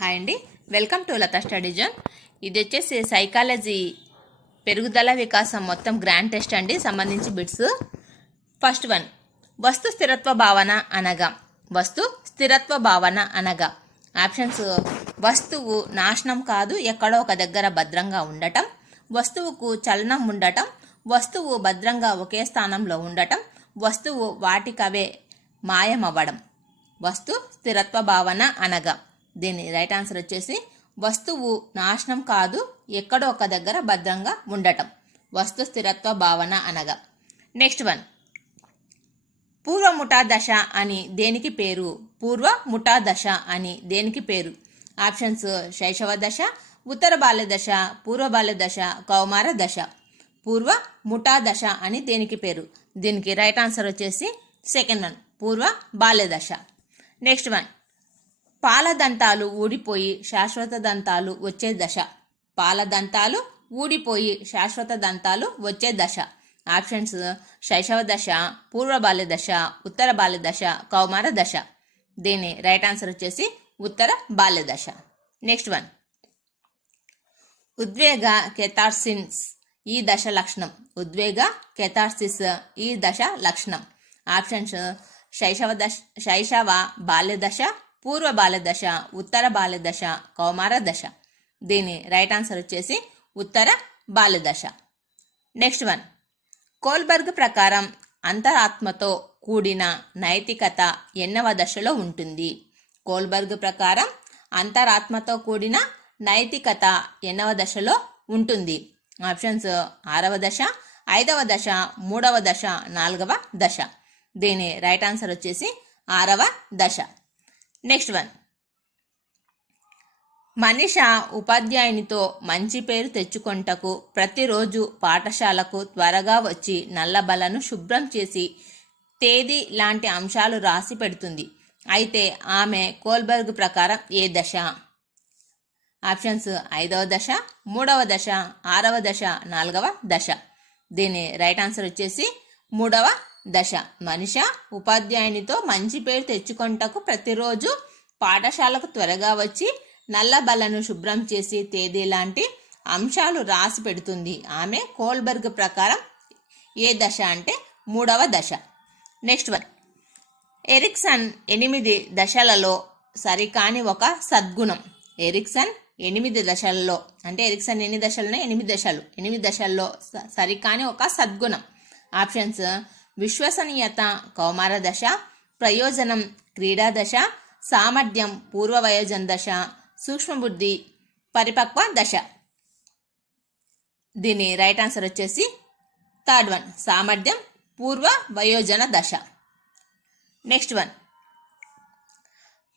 Hi అండి. Welcome to Latha study zone. ఇది వచ్చేసి సైకాలజీ పెరుగుదల వికాసం మొత్తం గ్రాండ్ టెస్ట్ అండి సంబంధించి బిట్స్. ఫస్ట్ వన్ వస్తు స్థిరత్వ భావన అనగా వస్తు స్థిరత్వ భావన అనగా ఆప్షన్స్ వస్తువు నాశనం కాదు ఎక్కడో ఒక దగ్గర భద్రంగా ఉండటం వస్తువుకు చలనం ఉండటం వస్తువు భద్రంగా ఒకే స్థానంలో ఉండటం వస్తువు వాటికవే మాయమవ్వడం. వస్తు స్థిరత్వ భావన అనగా దీని రైట్ ఆన్సర్ వచ్చేసి వస్తువు నాశనం కాదు ఎక్కడో ఒక దగ్గర భద్రంగా ఉండటం. వస్తు స్థిరత్వ భావన అనగా. నెక్స్ట్ వన్ పూర్వముఠా దశ అని దేనికి పేరు? పూర్వ ముఠా దశ అని దేనికి పేరు? ఆప్షన్స్ శైశవ దశ ఉత్తర బాల్య దశ పూర్వ బాల్య దశ కౌమార దశ. పూర్వ ముఠా దశ అని దేనికి పేరు? దీనికి రైట్ ఆన్సర్ వచ్చేసి సెకండ్ వన్ పూర్వ బాల్య దశ. నెక్స్ట్ వన్ పాలదంతాలు ఊడిపోయి శాశ్వత దంతాలు వచ్చే దశ. పాలదంతాలు ఊడిపోయి శాశ్వత దంతాలు వచ్చే దశ. ఆప్షన్స్ శైశవ దశ పూర్వ బాల్య దశ ఉత్తర బాల్య దశ కౌమార దశ. దీని రైట్ ఆన్సర్ వచ్చేసి ఉత్తర బాల్య దశ. Next one. ఉద్వేగ కెథార్సిన్స్ ఈ దశ లక్షణం. ఉద్వేగ కెథార్సిస్ ఈ దశ లక్షణం. ఆప్షన్స్ శైశవ దశ శైశవ బాల్య దశ పూర్వ బాలదశ ఉత్తర బాలదశ కౌమార దశ. దీని రైట్ ఆన్సర్ వచ్చేసి ఉత్తర బాలదశ నెక్స్ట్ వన్ కోల్బర్గ్ ప్రకారం అంతరాత్మతో కూడిన నైతికత ఎన్నవ దశలో ఉంటుంది? కోల్బర్గ్ ప్రకారం అంతరాత్మతో కూడిన నైతికత ఎన్నవ దశలో ఉంటుంది? ఆప్షన్స్ ఆరవ దశ ఐదవ దశ మూడవ దశ నాలుగవ దశ. దీని రైట్ ఆన్సర్ వచ్చేసి ఆరవ దశ. నెక్స్ట్ వన్ మనిష ఉపాధ్యాయునితో మంచి పేరు తెచ్చుకొంటకు ప్రతిరోజు పాఠశాలకు త్వరగా వచ్చి నల్లబలను శుభ్రం చేసి తేదీ లాంటి అంశాలు రాసి పెడుతుంది. అయితే ఆమె కోల్బర్గ్ ప్రకారం ఏ దశ? ఆప్షన్స్ ఐదవ దశ మూడవ దశ ఆరవ దశ నాలుగవ దశ. దీని రైట్ ఆన్సర్ వచ్చేసి మూడవ దశ. మనిష ఉపాధ్యాయునితో మంచి పేరు తెచ్చుకొంటకు ప్రతిరోజు పాఠశాలకు త్వరగా వచ్చి నల్ల బలను శుభ్రం చేసి తేదీ లాంటి అంశాలు రాసి పెడుతుంది. ఆమె కోల్బర్గ్ ప్రకారం ఏ దశ అంటే మూడవ దశ. Next one. ఎరిక్సన్ ఎనిమిది దశలలో సరికాని ఒక సద్గుణం. ఎరిక్సన్ ఎనిమిది దశల్లో అంటే ఎరిక్సన్ ఎన్ని దశలను ఎనిమిది దశలు. ఎనిమిది దశల్లో స- సరికాని ఒక సద్గుణం. ఆప్షన్స్. విశ్వసనీయత కౌమార దశ ప్రయోజనం క్రీడా దశ సామర్థ్యం పూర్వ వయోజన దశ సూక్ష్మబుద్ధి పరిపక్వ దశ. దీని రైట్ ఆన్సర్ వచ్చేసి థర్డ్ వన్ సామర్థ్యం పూర్వ వయోజన దశ. నెక్స్ట్ వన్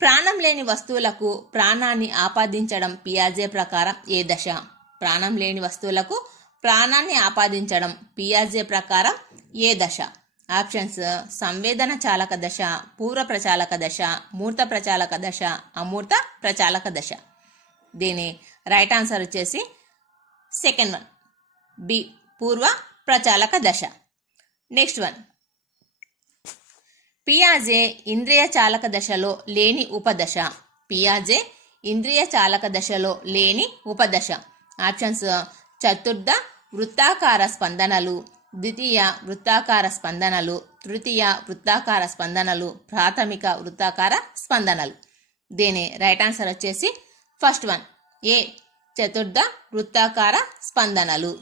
ప్రాణం లేని వస్తువులకు ప్రాణాన్ని ఆపాదించడం పియాజే ప్రకారం ఏ దశ? ప్రాణం లేని వస్తువులకు ప్రాణాన్ని ఆపాదించడం పియాజే ప్రకారం ఏ దశ? ఆప్షన్స్ సంవేదన చాలక దశ పూర్వ ప్రచాలక దశ మూర్త ప్రచాలక దశ అమూర్త ప్రచాలక దశ. దీని రైట్ ఆన్సర్ వచ్చేసి సెకండ్ వన్ బి పూర్వ ప్రచాలక దశ. నెక్స్ట్ వన్ పియాజే ఇంద్రియ చాలక దశలో లేని ఉపదశ. పియాజే ఇంద్రియ చాలక దశలో లేని ఉపదశ. ఆప్షన్స్ చతుర్థ వృత్తాకార స్పందనలు ద్వితీయ వృత్తాకార స్పందనలు తృతీయ వృత్తాకార స్పందనలు ప్రాథమిక వృత్తాకార స్పందనలు. దీని రైట్ ఆన్సర్ వచ్చేసి ఫస్ట్ వన్ ఏ చతుర్థ వృత్తాకార స్పందనలు.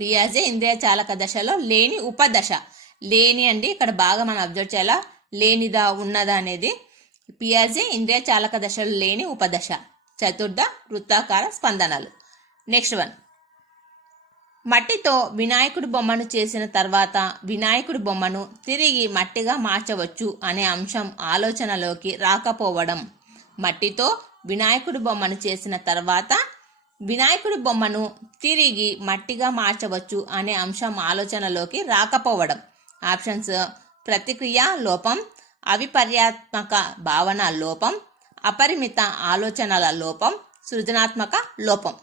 పియాజే ఇంద్రియ చాలక దశలో లేని ఉపదశ. లేని అండి ఇక్కడ బాగా మనం అబ్జర్వ్ చేయాలా? లేనిదా ఉన్నదా అనేది. పియాజే ఇంద్రియ చాలక దశలో లేని ఉపదశ. చతుర్థ వృత్తాకార స్పందనలు. నెక్స్ట్ వన్ మట్టితో వినాయకుడి బొమ్మను చేసిన తర్వాత వినాయకుడి బొమ్మను తిరిగి మట్టిగా మార్చవచ్చు అనే అంశం ఆలోచనలోకి రాకపోవడం. మట్టితో వినాయకుడి బొమ్మను చేసిన తర్వాత వినాయకుడి బొమ్మను తిరిగి మట్టిగా మార్చవచ్చు అనే అంశం ఆలోచనలోకి రాకపోవడం. ఆప్షన్స్ ప్రతిక్రియ లోపం అవిపర్యాత్మక భావన లోపం అపరిమిత ఆలోచనల లోపం సృజనాత్మక లోపం.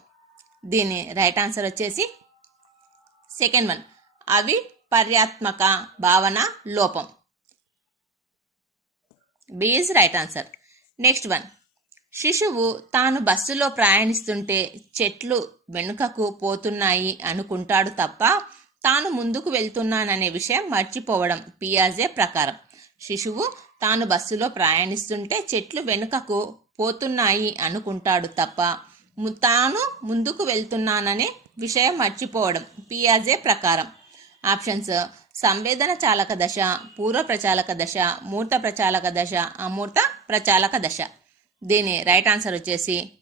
దీని రైట్ ఆన్సర్ వచ్చేసి సెకండ్ వన్. అవి పర్యాత్మక భావన లోపం. B is right answer. Next one. శిశువు తాను బస్సులో ప్రయాణిస్తుంటే చెట్లు వెనుకకు పోతున్నాయి అనుకుంటాడు తప్ప తాను ముందుకు వెళ్తున్నాననే విషయం మర్చిపోవడం పియాజే ప్రకారం. శిశువు తాను బస్సులో ప్రయాణిస్తుంటే చెట్లు వెనుకకు పోతున్నాయి అనుకుంటాడు తప్ప తాను ముందుకు వెళ్తున్నాననే విషయం మర్చిపోవడం పియాజే ప్రకారం. ఆప్షన్స్ సంవేదన చాలక దశ పూర్వ ప్రచాలక దశ మూర్త ప్రచాలక దశ అమూర్త ప్రచాలక దశ. దీని రైట్ ఆన్సర్ వచ్చేసి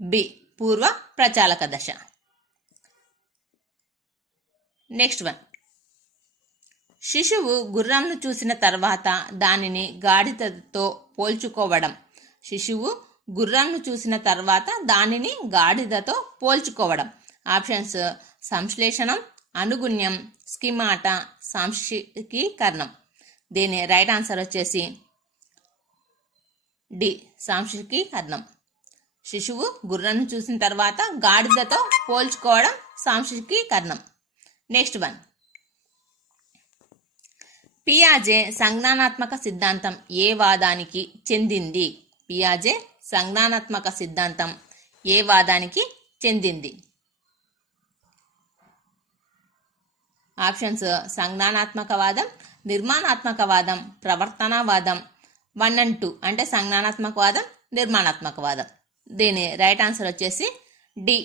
బి పూర్వ ప్రచాలక దశ. నెక్స్ట్ వన్ శిశువు గుర్రంను చూసిన తర్వాత దానిని గాడిదతో పోల్చుకోవడం. శిశువు గుర్రంను చూసిన తర్వాత దానిని గాడిదతో పోల్చుకోవడం. ఆప్షన్స్ సంశ్లేషణం అనుగుణ్యం స్కిమాట సాంశికీకరణం. దీని రైట్ ఆన్సర్ వచ్చేసి డి సాంశికీకరణం. శిశువు గుర్రంను చూసిన తర్వాత గాడిదతో పోల్చుకోవడం సాంశికీకరణం. Next one. పియాజే సంజ్ఞానాత్మక సిద్ధాంతం ఏ వాదానికి చెందింది? పియాజే సంజ్ఞానాత్మక సిద్ధాంతం ఏ వాదానికి చెందింది? ఆప్షన్స్ సంజ్ఞానాత్మకవాదం నిర్మాణాత్మకవాదం ప్రవర్తనవాదం వన్ అండ్ టూ అంటే సంజ్ఞానాత్మకవాదం నిర్మాణాత్మకవాదం దీని రైట్ ఆన్సర్ వచ్చేసి డి.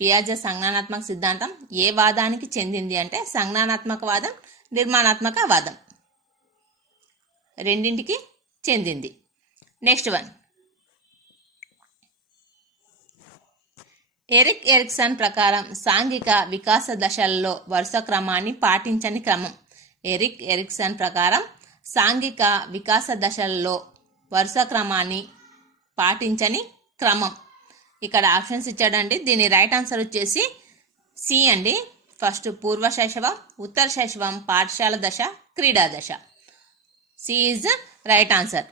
పియాజ సంజ్ఞానాత్మక సిద్ధాంతం ఏ వాదానికి చెందింది అంటే సంజ్ఞానాత్మకవాదం నిర్మాణాత్మక వాదం. రెండింటికి చెందింది. Next one. ఎరిక్ ఎరిక్సన్ ప్రకారం సాంఘిక వికాస దశల్లో వరుస క్రమాన్ని పాటించని క్రమం. ఎరిక్ ఎరిక్సన్ ప్రకారం సాంఘిక వికాస దశల్లో వరుస క్రమాన్ని పాటించని క్రమం. ఇక్కడ ఆప్షన్స్ ఇచ్చాడండి. దీని రైట్ ఆన్సర్ వచ్చేసి సి అండి. ఫస్ట్ పూర్వ శైశవం ఉత్తర శైశవం పాఠశాల దశ క్రీడా దశ. C is right answer.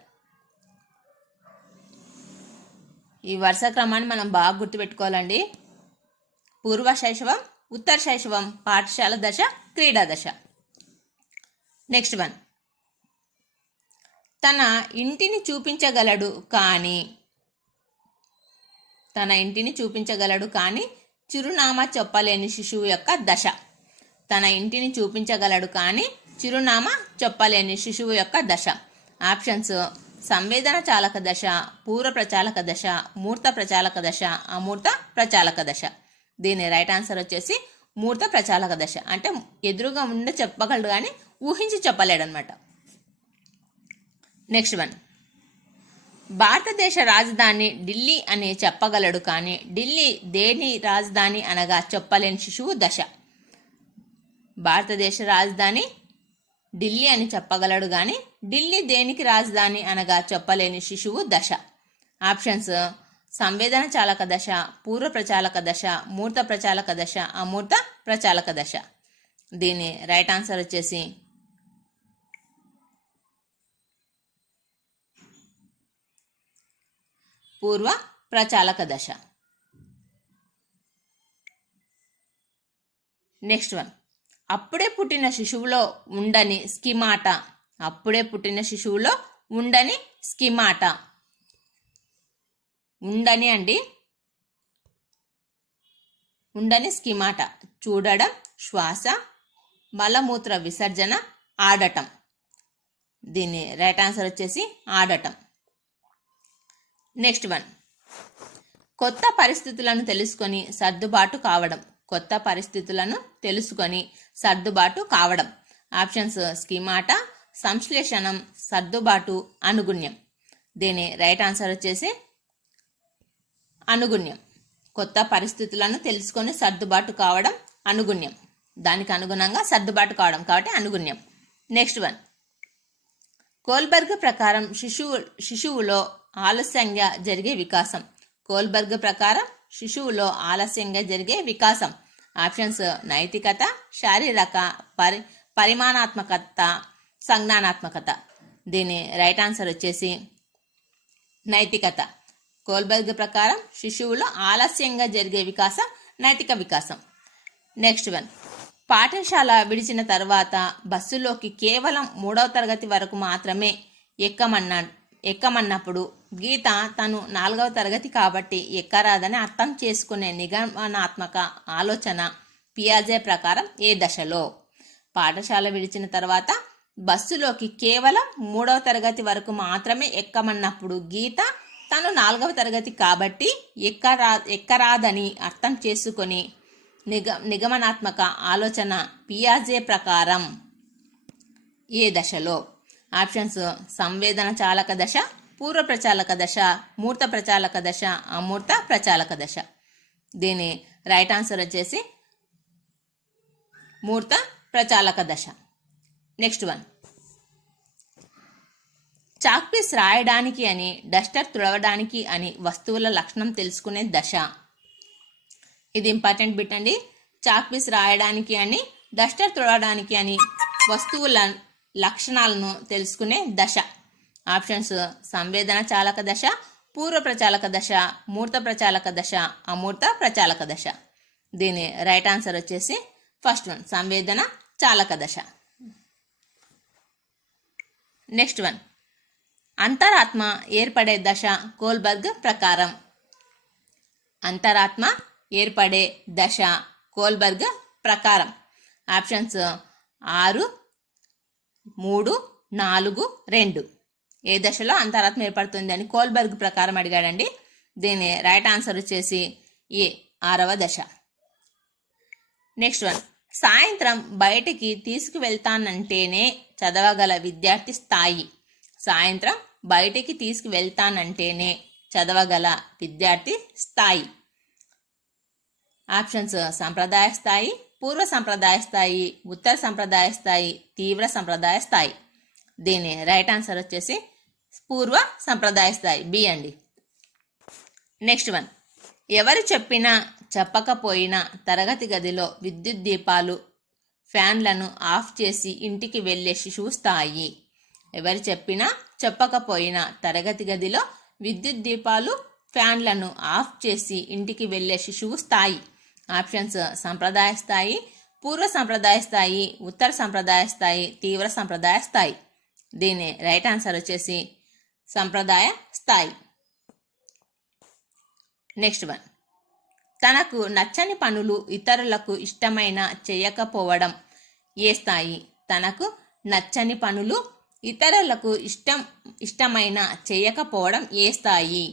ఈ వరుస క్రమాన్ని మనం బాగా గుర్తుపెట్టుకోవాలండి. పూర్వ శైశవం ఉత్తర శైశవం పాఠశాల దశ క్రీడా దశ. నెక్స్ట్ వన్ తన ఇంటిని చూపించగలడు కానీ తన ఇంటిని చూపించగలడు కానీ చిరునామా చెప్పలేని శిశువు యొక్క దశ. తన ఇంటిని చూపించగలడు కానీ చిరునామా చెప్పలేని శిశువు యొక్క దశ. ఆప్షన్స్ సంవేదన చాలక దశ పూర్వ ప్రచాలక దశ మూర్త ప్రచాలక దశ అమూర్త ప్రచాలక దశ. దీని రైట్ ఆన్సర్ వచ్చేసి మూర్త ప్రచాలక దశ. అంటే ఎదురుగా ఉండి చెప్పగలడు కానీ ఊహించి చెప్పలేడనమాట నెక్స్ట్ వన్. భారతదేశ రాజధాని ఢిల్లీ అని చెప్పగలడు కానీ ఢిల్లీ దేని రాజధాని అనగా చెప్పలేని శిశువు దశ. భారతదేశ రాజధాని ఢిల్లీ అని చెప్పగలడు కానీ ఢిల్లీ దేనికి రాజధాని అనగా చెప్పలేని శిశువు దశ. ఆప్షన్స్ సంవేదన చాలక దశ పూర్వ ప్రచాలక దశ మూర్త ప్రచాలక దశ అమూర్త ప్రచాలక దశ. దీని రైట్ ఆన్సర్ వచ్చేసి పూర్వ ప్రచాలక దశ. Next one. అప్పుడే పుట్టిన శిశువులో ఉండని స్కిమాట. అప్పుడే పుట్టిన శిశువులో ఉండని స్కిమాట. ఉండని అండి. ఉండని స్కిమాట. చూడడం శ్వాస మలమూత్ర విసర్జన ఆడటం. దీని రైట్ ఆన్సర్ వచ్చేసి ఆడటం. Next one. కొత్త పరిస్థితులను తెలుసుకొని సర్దుబాటు కావడం. కొత్త పరిస్థితులను తెలుసుకొని సర్దుబాటు కావడం. ఆప్షన్స్ స్కీమాట సంశ్లేషణం సర్దుబాటు అనుగుణ్యం. దీని రైట్ ఆన్సర్ వచ్చేసి అనుగుణ్యం. కొత్త పరిస్థితులను తెలుసుకొని సర్దుబాటు కావడం అనుగుణ్యం. దానికి అనుగుణంగా సర్దుబాటు కావడం కాబట్టి అనుగుణ్యం. Next one. కోల్బర్గ్ ప్రకారం శిశువు శిశువులో ఆలస్యంగా జరిగే వికాసం. కోల్బర్గ్ ప్రకారం శిశువులో ఆలస్యంగా జరిగే వికాసం. ఆప్షన్స్ నైతికత శారీరక పరి పరిమాణాత్మకత సంజ్ఞానాత్మకత. దీని రైట్ ఆన్సర్ వచ్చేసి నైతికత. కోల్బర్గ్ ప్రకారం శిశువులో ఆలస్యంగా జరిగే వికాసం నైతిక వికాసం. Next one. పాఠశాల విడిచిన తర్వాత బస్సులోకి కేవలం మూడవ తరగతి వరకు మాత్రమే ఎక్కమన్నా ఎక్కమన్నప్పుడు గీత తను నాలుగవ తరగతి కాబట్టి ఎక్కరాదని అర్థం చేసుకునే నిగమనాత్మక ఆలోచన పియాజే ప్రకారం ఏ దశలో? పాఠశాల విడిచిన తర్వాత బస్సులోకి కేవలం మూడవ తరగతి వరకు మాత్రమే ఎక్కమన్నప్పుడు గీత తను నాలుగవ తరగతి కాబట్టి ఎక్కరా ఎక్కరాదని అర్థం చేసుకొని నిగ నిగమనాత్మక ఆలోచన పియాజే ప్రకారం ఏ దశలో? ఆప్షన్స్ సంవేదన చాలక దశ పూర్వ ప్రచాలక దశ మూర్త ప్రచాలక దశ అమూర్త ప్రచాలక దశ దీని రైట్ ఆన్సర్ వచ్చేసి మూర్త ప్రచాలక దశ నెక్స్ట్ వన్. చాక్పీస్ రాయడానికి అని డస్టర్ తుడవడానికి అని వస్తువుల లక్షణం తెలుసుకునే దశ. ఇది ఇంపార్టెంట్ బిట్ అండి. చాక్పీస్ రాయడానికి అని డస్టర్ తుడవడానికి అని వస్తువుల లక్షణాలను తెలుసుకునే దశ. ఆప్షన్స్ సంవేదన చాలక దశ పూర్వ ప్రచాలక దశ మూర్త ప్రచాలక దశ అమూర్త ప్రచాలక దశ. దీని రైట్ ఆన్సర్ వచ్చేసి ఫస్ట్ వన్ సంవేదన చాలక దశ. నెక్స్ట్ వన్ అంతరాత్మ ఏర్పడే దశ కోల్బర్గ్ ప్రకారం. అంతరాత్మ ఏర్పడే దశ కోల్బర్గ్ ప్రకారం. ఆప్షన్స్ ఆరు మూడు నాలుగు రెండు. ఏ దశలో అంతరాత్మ ఏర్పడుతుంది అని కోల్బర్గ్ ప్రకారం అడిగాడండి. దీని రైట్ ఆన్సర్ వచ్చేసి ఏ ఆరవ దశ. నెక్స్ట్ వన్ సాయంత్రం బయటికి తీసుకువెళ్తానంటేనే చదవగల విద్యార్థి స్థాయి. సాయంత్రం బయటికి తీసుకువెళ్తానంటేనే చదవగల విద్యార్థి స్థాయి. ఆప్షన్స్ సంప్రదాయ స్థాయి పూర్వ సంప్రదాయ స్థాయి ఉత్తర సంప్రదాయ స్థాయి తీవ్ర సంప్రదాయ స్థాయి. దీని రైట్ ఆన్సర్ వచ్చేసి పూర్వ సంప్రదాయ స్థాయి. బి అండి. నెక్స్ట్ వన్ ఎవరు చెప్పినా చెప్పకపోయినా తరగతి గదిలో విద్యుత్ దీపాలు ఫ్యాన్లను ఆఫ్ చేసి ఇంటికి వెళ్ళే శిశువు స్థాయి. ఎవరు చెప్పినా చెప్పకపోయినా తరగతి గదిలో విద్యుత్ దీపాలు ఫ్యాన్లను ఆఫ్ చేసి ఇంటికి వెళ్ళే శిశువు స్థాయి. ఆప్షన్స్ సంప్రదాయ స్థాయి పూర్వ సంప్రదాయ స్థాయి ఉత్తర సంప్రదాయ స్థాయి తీవ్ర సంప్రదాయ స్థాయి. దీని రైట్ ఆన్సర్ వచ్చేసి సంప్రదాయ స్థాయి. నెక్స్ట్ వన్ తనకు నచ్చని పనులు ఇతరులకు ఇష్టమైన చేయకపోవడం ఏ స్థాయి? తనకు నచ్చని పనులు ఇతరులకు ఇష్టం ఇష్టమైన చేయకపోవడం ఏ స్థాయి?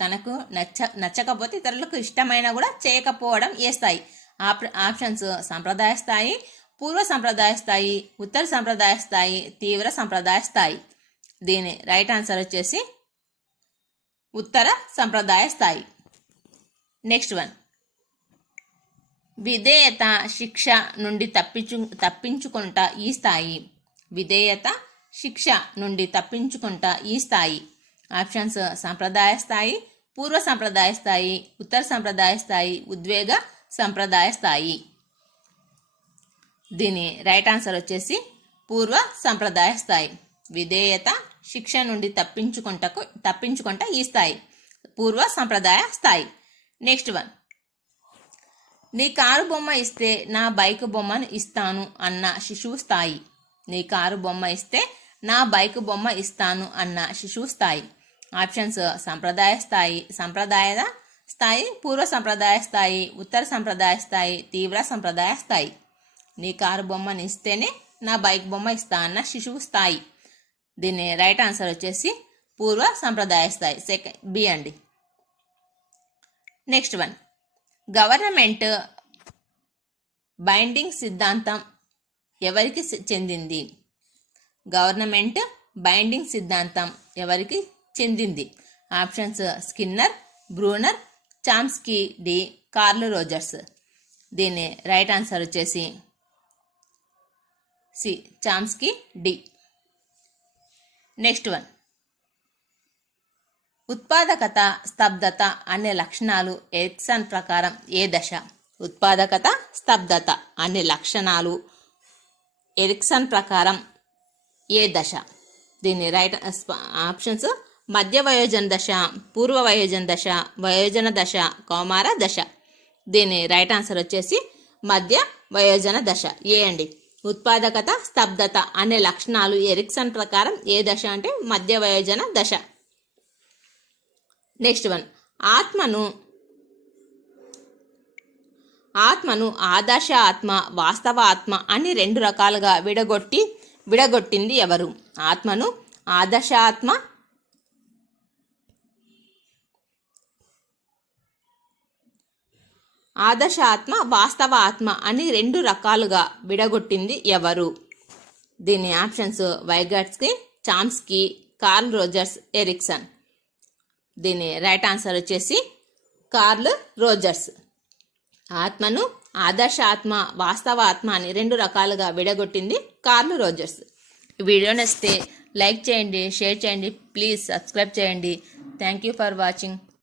తనకు నచ్చ నచ్చకపోతే ఇతరులకు ఇష్టమైన కూడా చేయకపోవడం ఏ స్థాయి? ఆప్ ఆప్షన్స్ సంప్రదాయ స్థాయి పూర్వ సంప్రదాయ స్థాయి ఉత్తర సంప్రదాయ స్థాయి తీవ్ర సంప్రదాయ స్థాయి. దీని రైట్ ఆన్సర్ వచ్చేసి ఉత్తర సంప్రదాయ స్థాయి. నెక్స్ట్ వన్ విధేయత శిక్ష నుండి తప్పించు తప్పించుకుంటా ఈ స్థాయి. విధేయత శిక్ష నుండి తప్పించుకుంటా ఈ స్థాయి. ఆప్షన్స్ సంప్రదాయ స్థాయి పూర్వ సంప్రదాయ స్థాయి ఉత్తర సంప్రదాయ స్థాయి ఉద్వేగ సంప్రదాయ స్థాయి. దీని రైట్ ఆన్సర్ వచ్చేసి పూర్వ సంప్రదాయ స్థాయి. విధేయత శిక్ష నుండి తప్పించుకుంటకు తప్పించుకుంట ఈ స్థాయి పూర్వ సంప్రదాయ స్థాయి. నెక్స్ట్ వన్ నీ కారు బొమ్మ ఇస్తే నా బైక్ బొమ్మను ఇస్తాను అన్న శిశువు స్థాయి. నీ కారు బొమ్మ ఇస్తే నా బైక్ బొమ్మ ఇస్తాను అన్న శిశువు స్థాయి. ఆప్షన్స్ సంప్రదాయ స్థాయి సంప్రదాయ స్థాయి పూర్వ సంప్రదాయ స్థాయి ఉత్తర సంప్రదాయ స్థాయి తీవ్ర సంప్రదాయ స్థాయి. నీ కారు బొమ్మని ఇస్తేనే నా బైక్ బొమ్మ ఇస్తా అన్న శిశువు స్థాయి. దీని రైట్ ఆన్సర్ వచ్చేసి పూర్వ సంప్రదాయ స్థాయి సెకండ్ బి అండి. నెక్స్ట్ వన్ గవర్నమెంట్ బైండింగ్ సిద్ధాంతం ఎవరికి సి- చెందింది? గవర్నమెంట్ బైండింగ్ సిద్ధాంతం ఎవరికి చెందింది? Options Skinner Bruner Chomsky D Carl Rogers దీని రైట్ ఆన్సర్ వచ్చేసి C Chomsky D next one. ఉత్పాదకత స్తబ్దత అనే లక్షణాలు ఎరిక్సన్ ప్రకారం ఏ దశ? ఉత్పాదకత స్తబ్దత అనే లక్షణాలు ఎరిక్సన్ ప్రకారం ఏ దశ? దీన్ని రైట్ ఆప్షన్స్ మధ్య వయోజన దశ పూర్వ వయోజన దశ వయోజన దశ కౌమార దశ. దీని రైట్ ఆన్సర్ వచ్చేసి మధ్య వయోజన దశ. ఏ అండి? ఉత్పాదకత స్తబ్దత అనే లక్షణాలు ఎరిక్సన్ ప్రకారం ఏ దశ అంటే మధ్య వయోజన దశ. Next one. ఆత్మను ఆత్మను ఆదర్శ ఆత్మ వాస్తవ ఆత్మ అని రెండు రకాలుగా విడగొట్టి విడగొట్టింది ఎవరు? ఆత్మను ఆదర్శ ఆత్మ ఆదర్శ ఆత్మ వాస్తవ ఆత్మ అని రెండు రకాలుగా విడగొట్టింది ఎవరు? దీని options Vygotsky Chomsky Carl Rogers Erikson. దీని రైట్ ఆన్సర్ వచ్చేసి కార్ల్ రోజర్స్. ఆత్మను ఆదర్శ ఆత్మ వాస్తవ ఆత్మ అని రెండు రకాలుగా విడగొట్టింది కార్ల్ రోజర్స్. వీడియో నచ్చితే లైక్ చేయండి షేర్ చేయండి ప్లీజ్ సబ్స్క్రైబ్ చేయండి. Thank you for watching.